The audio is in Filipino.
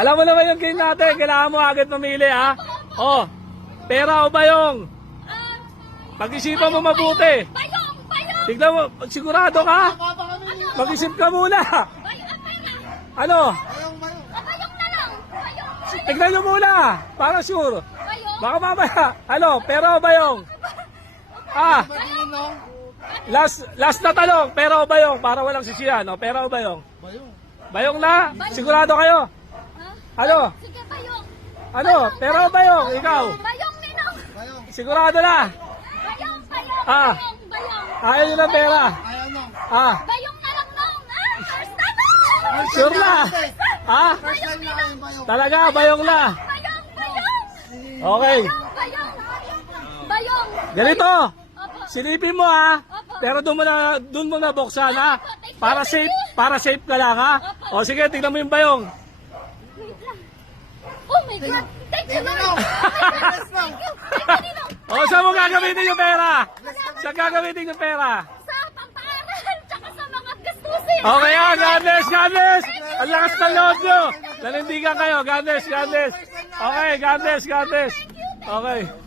Alam mo naman yung game natin, kailangan mo agad mamili ha. Oh, pera o bayong? Pag-isipan mo mabuti. Bayong! Bayong! Tignan mo, sigurado ka? Mag-isip ka muna. Ano? Bayong na lang! Bayong! Tignan nyo muna, para sure. Bayong! Baka mamaya, ano, pera o bayong? Last na tanong, pera o bayong? Para walang sisiyan, no? Pera o bayong? Bayong na? Sigurado kayo? Ano? Sige, bayong! Ano? Pera o bayong? Ikaw? Bayong, Ninong! Sigurado na? Bayong! Bayong! Ah. Bayong! Bayong! Ayaw nyo ng pera? Bayong na lang, Nong! First time! Sure na? Talaga, bayong na? Bayong! Bayong! Okay. Bayong! Bayong! Ganito, Opo. silipin mo pero doon mo na buksan ha. Para safe ka lang ha. O sige, tignan mo yung bayong. Wait lang. Oh my God! Thank you, Lord! Thank you! Thank you, Ninong! O saan mo gagamitin yung pera? Saan gagamitin yung pera? Sa pampaaral, tsaka sa mga gastusin! Okay God bless, God bless! Ang lakas ng loob nyo! Nanindigan kayo, God bless, God bless! Okay, God bless, God bless! Okay.